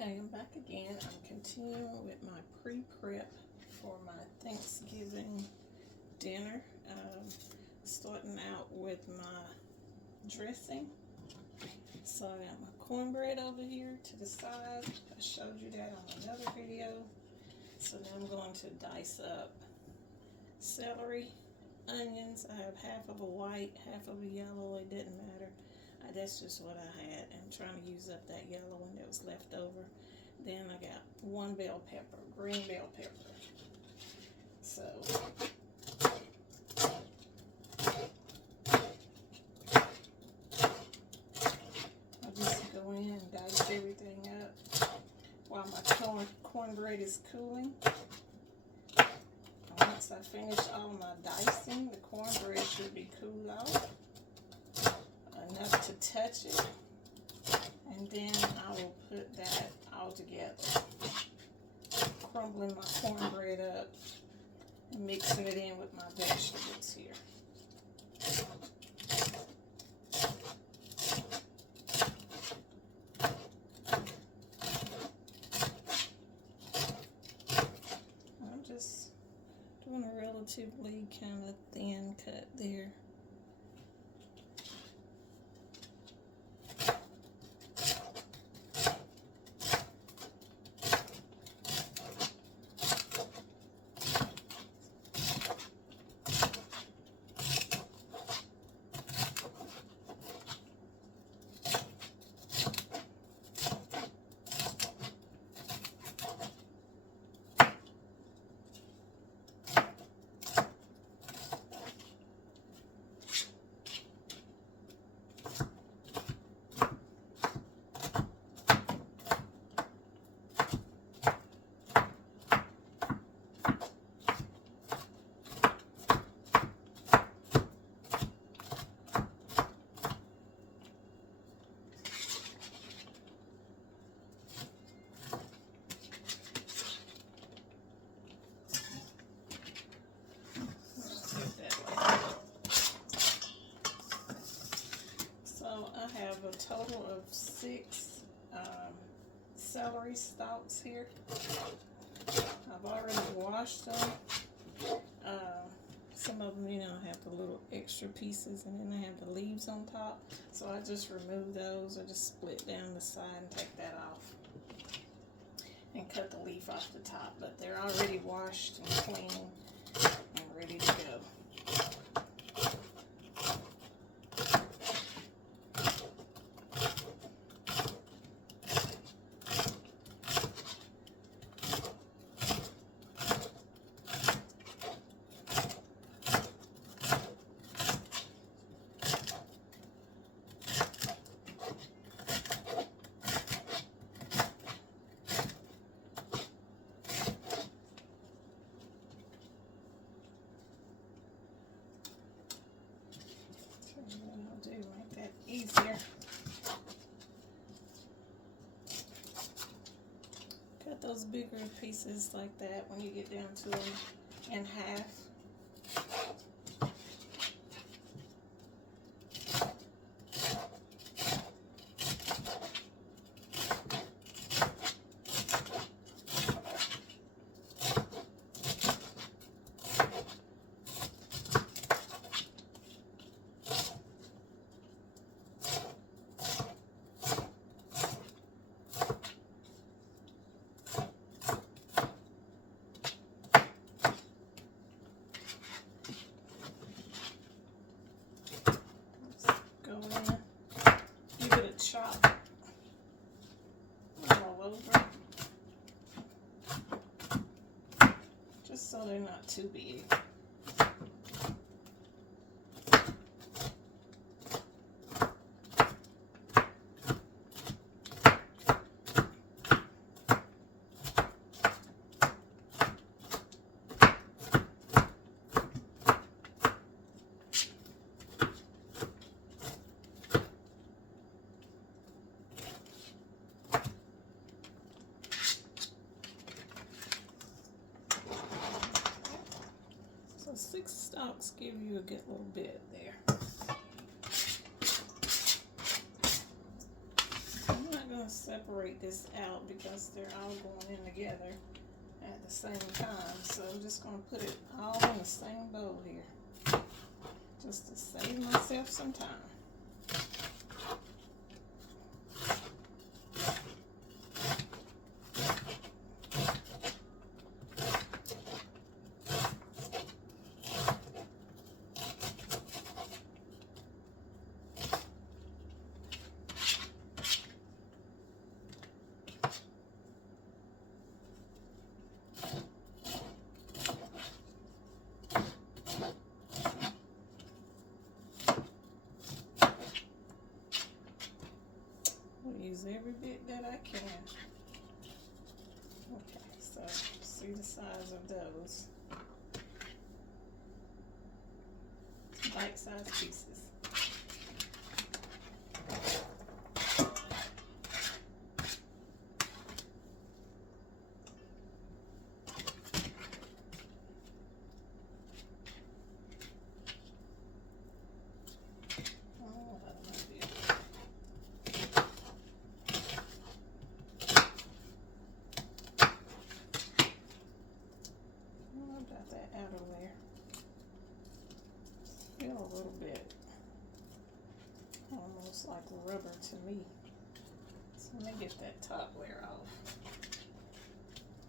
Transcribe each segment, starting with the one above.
Okay, I'm back again. I'm continuing with my pre-prep for my Thanksgiving dinner. Starting out with my dressing. So I got my cornbread over here to the side. I showed you that on another video. So now I'm going to dice up celery, onions. I have half of a white, half of a yellow. It didn't matter. That's just what I had. I'm trying to use up that yellow one that was left over. Then I got one bell pepper, green bell pepper. So I'll just go in and dice everything up while my cornbread is cooling. And once I finish all my dicing, the cornbread should be cooled off enough to touch it, and then I will put that all together, crumbling my cornbread up and mixing it in with my vegetables here. I'm just doing a relatively kind of thin cut there. I have a total of 6 celery stalks here. I've already washed them. Some of them, have the little extra pieces, and then they have the leaves on top. So I just remove those. I just split down the side and take that off, and cut the leaf off the top. But they're already washed and clean and ready to go. Make that easier. Cut those bigger pieces like that when you get down to them in half. Give it a chop all over, just so they're not too big. So 6 stalks give you a good little bit there. I'm not going to to separate this out because they're all going in together at the same time. So I'm just going to put it all in the same bowl here, just to save myself some time. Use every bit that I can. Okay, so see the size of those. Bite-sized pieces. Feel a little bit almost like rubber to me. So let me get that top layer off.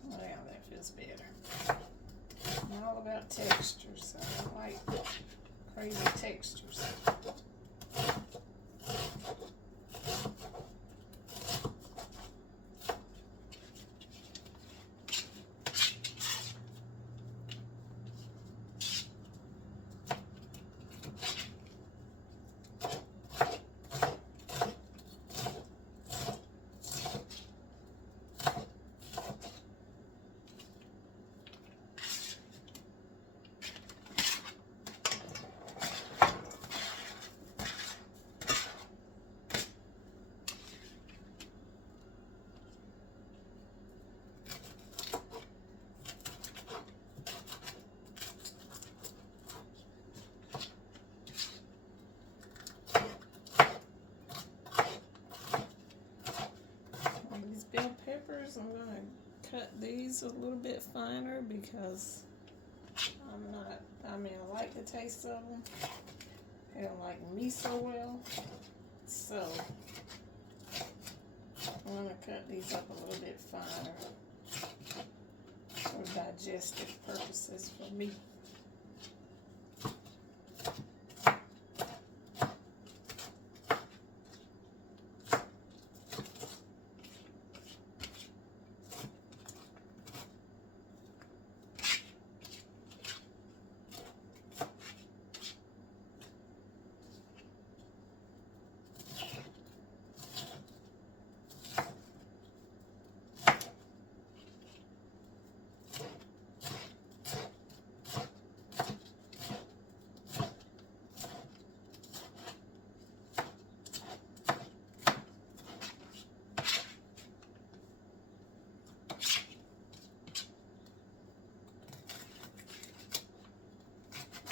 Well, that feels better. I'm all about textures, so I don't like crazy textures. I'm going to cut these a little bit finer because I like the taste of them. They don't like me so well. So I'm going to cut these up a little bit finer for digestive purposes for me.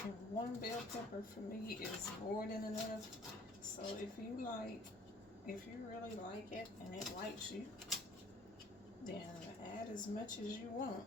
And one bell pepper for me is more than enough. So if you really like it and it likes you, then add as much as you want.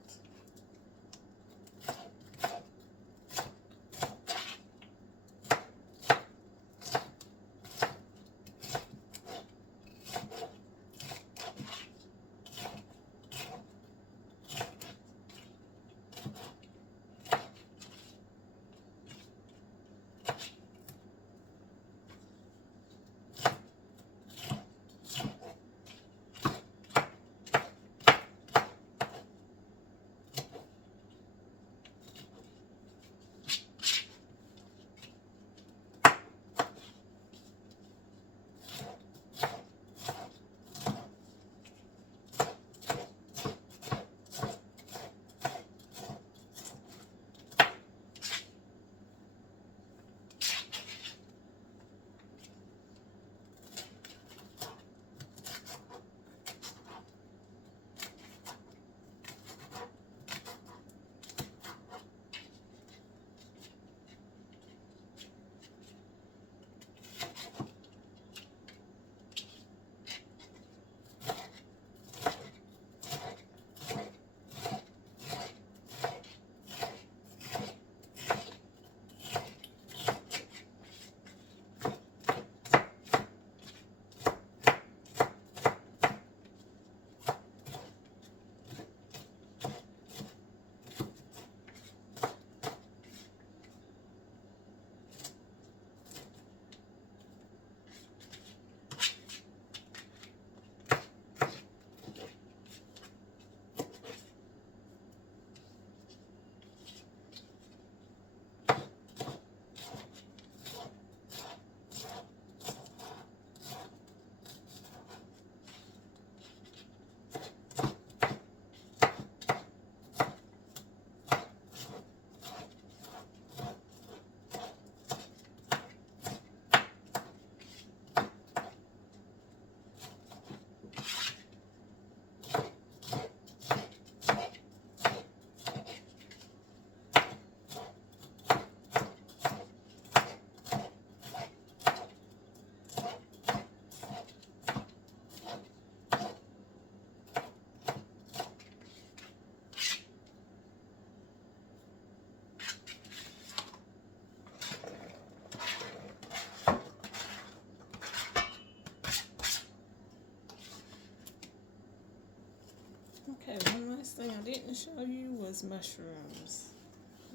Okay, one last thing I didn't show you was mushrooms.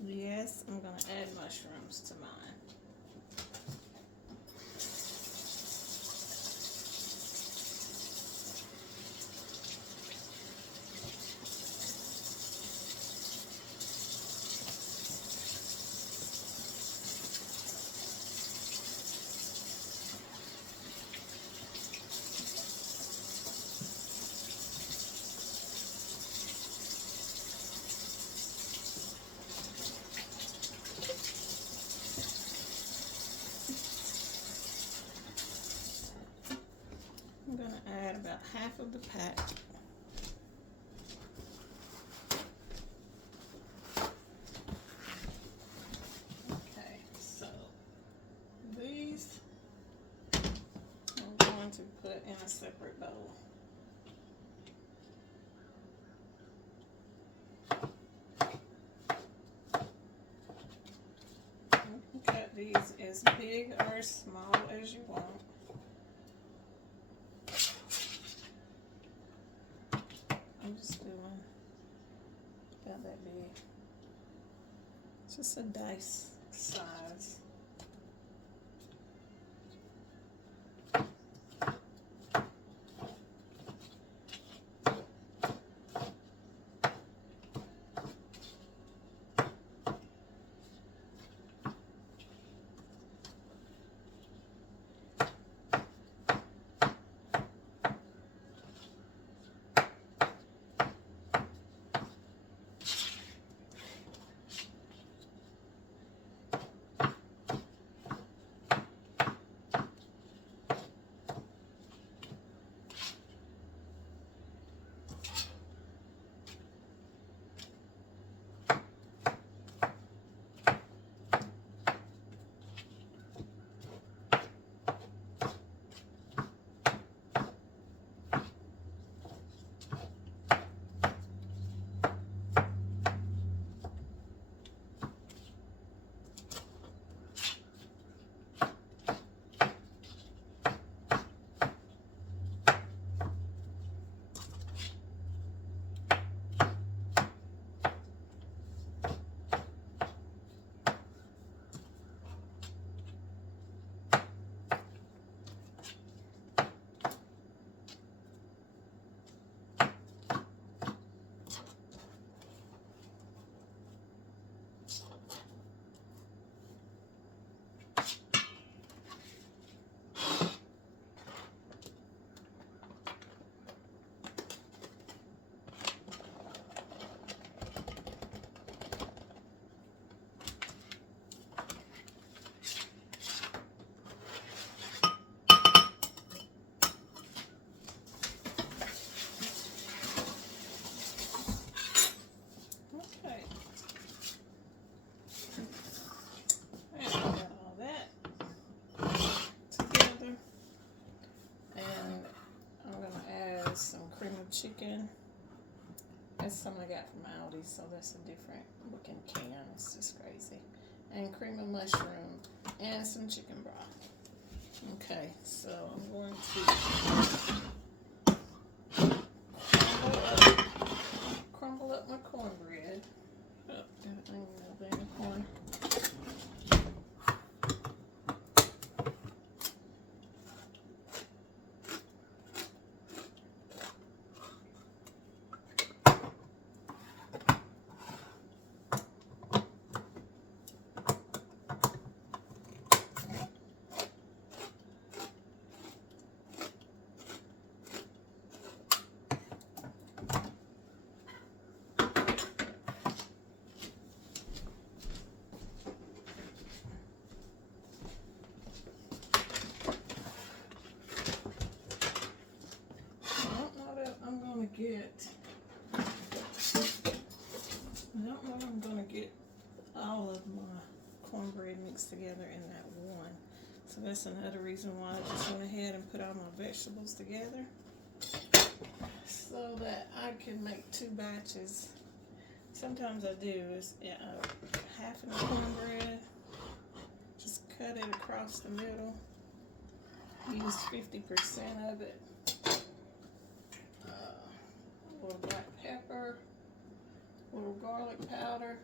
Yes, I'm going to add mushrooms to mine. I'm going to add about half of the pack. Okay, so these I'm going to put in a separate bowl. You can cut these as big or as small as you want. I'm just doing about that big. Just a dice size. Chicken. That's something I got from Aldi, so that's a different looking can. It's just crazy. And cream of mushroom and some chicken broth. Okay, so I'm going to crumble up my cornbread. Oh, everything in the corn. I don't know if I'm going to get all of my cornbread mixed together in that one. So that's another reason why I just went ahead and put all my vegetables together, so that I can make 2 batches. Sometimes I do is half of the cornbread, just cut it across the middle, use 50% of it, a little black garlic powder.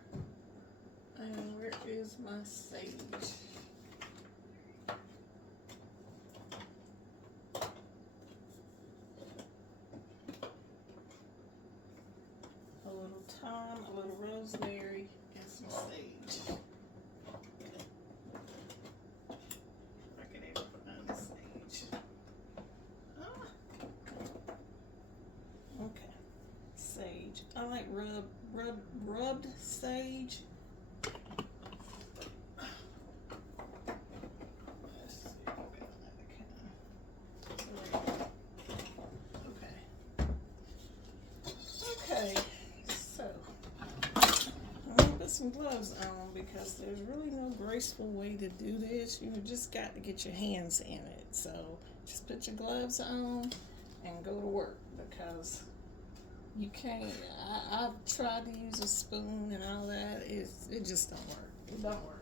And where is my sage? A little thyme, a little rosemary, and some sage. If I can ever find the sage. Okay, sage. I like rubbed sage. Let's see, we got another kind. Okay, so I'm gonna put some gloves on because there's really no graceful way to do this. You just got to get your hands in it. So just put your gloves on and go to work, because you can't. I've tried to use a spoon and all that. It just don't work. It don't work.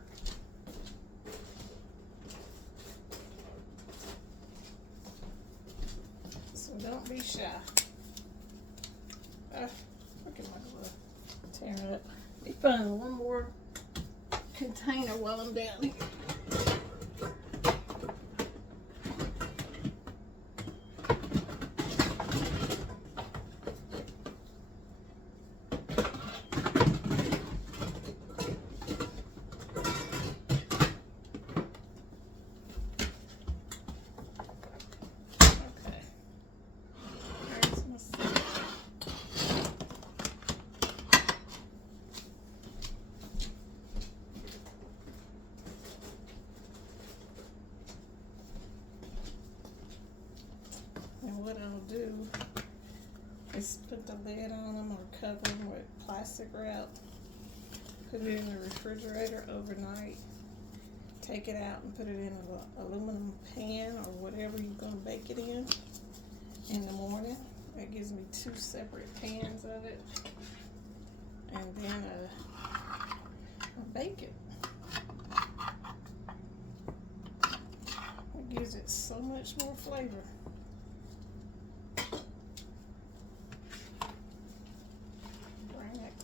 So don't be shy. Look at my glove. Tear it up. Let me find one more container while I'm down here. And what I'll do is put the lid on them or cover them with plastic wrap, put it in the refrigerator overnight, take it out and put it in an aluminum pan or whatever you're going to bake it in the morning. That gives me 2 separate pans of it, and then I bake it. It gives it so much more flavor.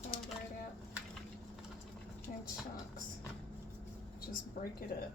Cornbread out in chunks. Just break it up.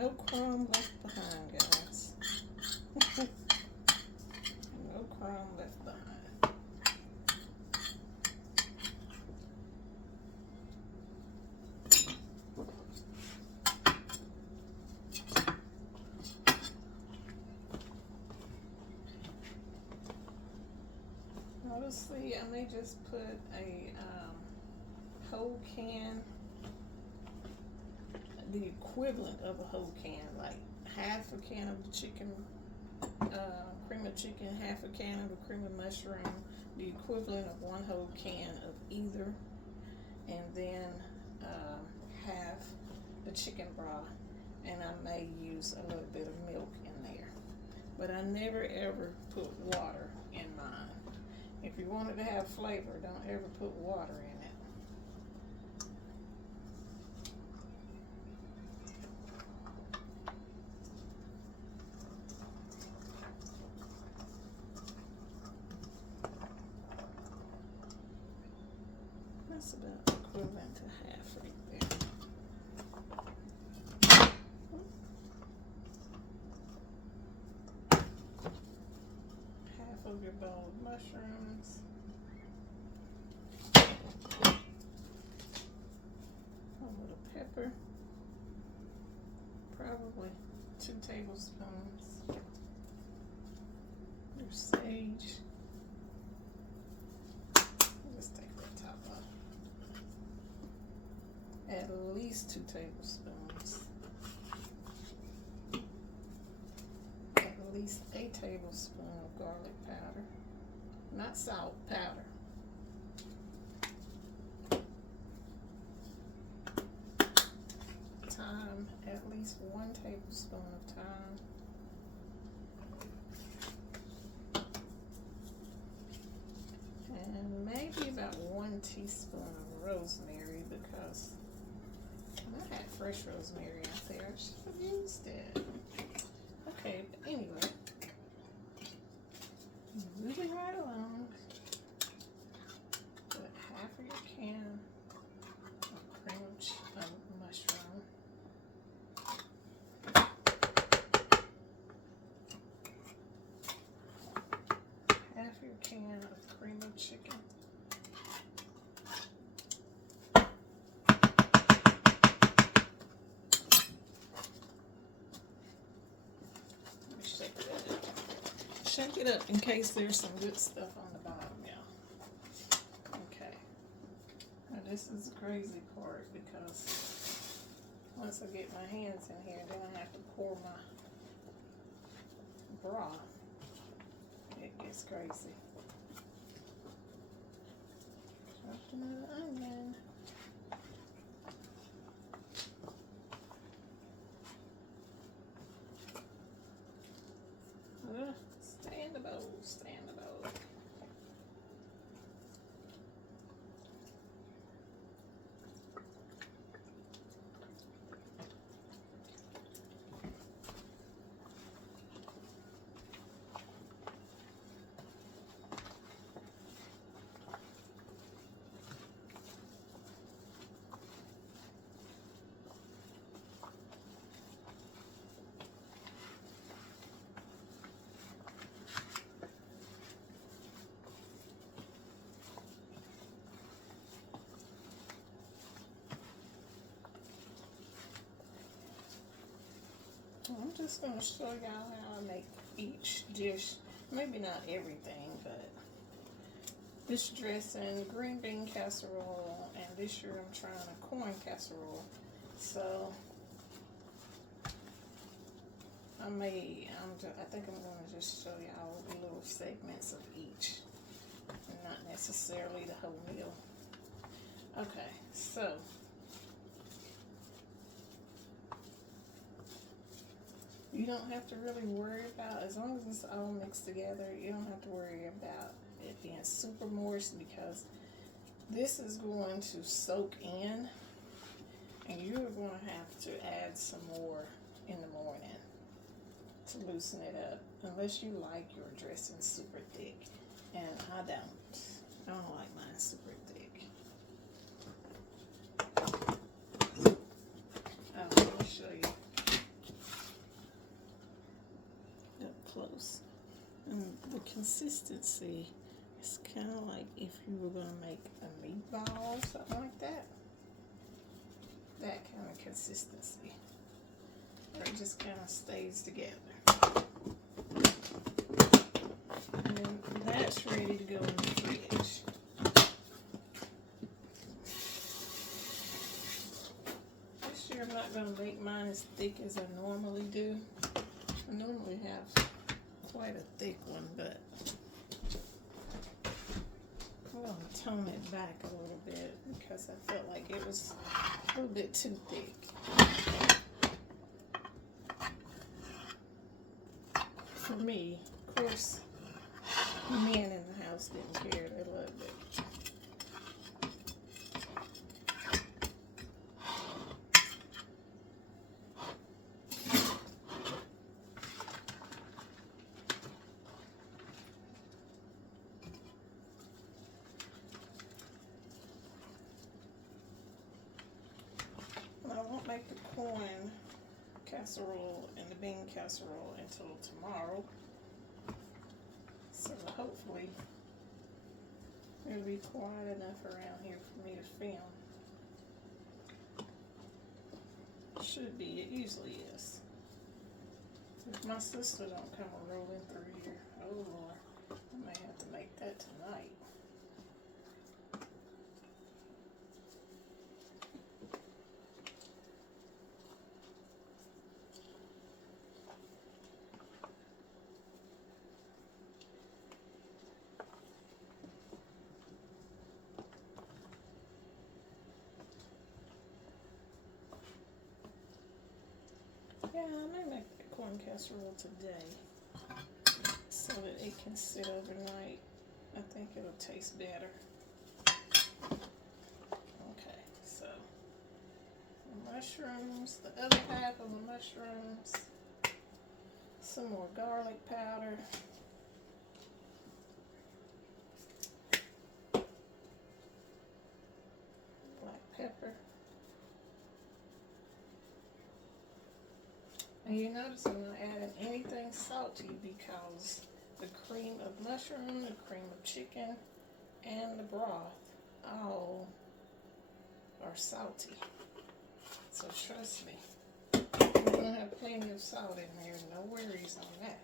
No crumb left behind, guys. No crumb left behind. Honestly, I may just put a whole can, the equivalent of a whole can, like half a can of the chicken, cream of chicken, half a can of the cream of mushroom, the equivalent of 1 whole can of either, and then half the chicken broth, and I may use a little bit of milk in there. But I never ever put water in mine. If you want it to have flavor, don't ever put water in it. That's about equivalent to half right there. Half of your bowl of mushrooms. A little pepper. 2 tablespoons. Your sage. Just take that top off. At least 2 tablespoons. At least a tablespoon of garlic powder. Not salt, powder. Thyme, at least 1 tablespoon of thyme. And maybe about 1 teaspoon of rosemary, because I had fresh rosemary out there. I should have used it. Okay, but anyway, moving right along. Put half of your can of mushroom. Half your can of cream of chicken. Shake it up in case there's some good stuff on the bottom, y'all. Okay. Now this is the crazy part, because once I get my hands in here, then I have to pour my broth. It gets crazy. Chop another onion. Stay in the bowl, stay in the bowl. I'm just going to show y'all how I make each dish. Maybe not everything, but this dressing, green bean casserole, and this year I'm trying a corn casserole. So I think I'm going to just show y'all little segments of each, and not necessarily the whole meal. Okay, so you don't have to really worry about, as long as it's all mixed together, you don't have to worry about it being super moist, because this is going to soak in, and you're going to have to add some more in the morning to loosen it up, unless you like your dressing super thick, and I don't like mine super thick. Let me show you up close. And the consistency is kind of like if you were going to make a meatball or something like that. That kind of consistency. Where it just kind of stays together. And then that's ready to go in the fridge. This year I'm not going to make mine as thick as I normally do. I normally have quite a thick one, but I'm going to tone it back a little bit because I felt like it was a little bit too thick. For me, of course, the men in the house didn't care. They loved it. I won't make the corn casserole and the bean casserole until tomorrow, so hopefully it'll be quiet enough around here for me to film. Should be, it usually is. If my sister don't come rolling through here, oh Lord, I may have to make that tonight. Yeah, I may make that corn casserole today so that it can sit overnight. I think it'll taste better. Okay, so the mushrooms, the other half of the mushrooms, some more garlic powder, black pepper. And you notice I'm not adding anything salty because the cream of mushroom, the cream of chicken, and the broth all are salty. So trust me, you're going to have plenty of salt in there, no worries on that.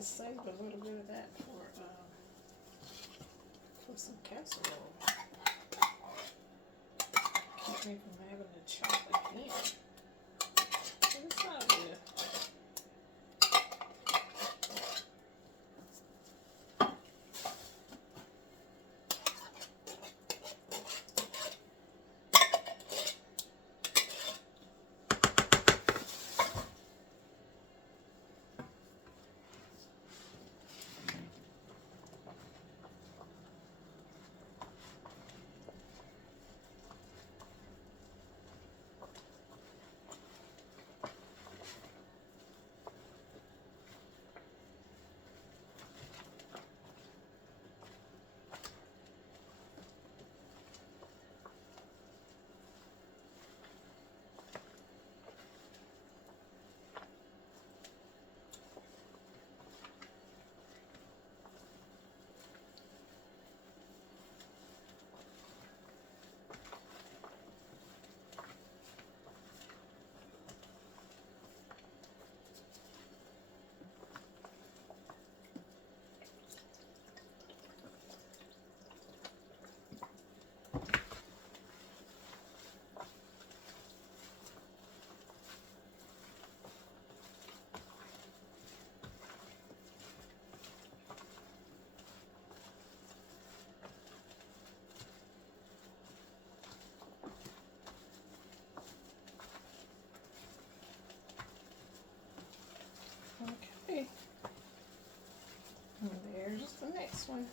Save a little bit of that for some casserole. Keep me from having to chop again. But it's all good. Okay, and there's the next one.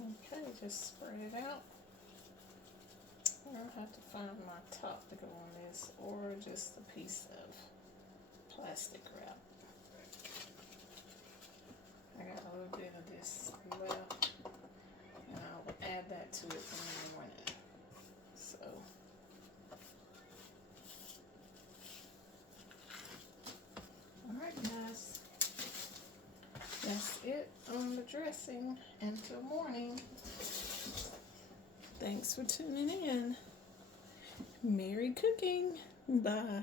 Okay, just spread it out. I don't have to find my top to go on this, or just a piece of plastic wrap. I got a little bit of this left, and I'll add that to it in the morning. So, alright guys, that's it on the dressing until morning. Thanks for tuning in. Merry cooking. Bye.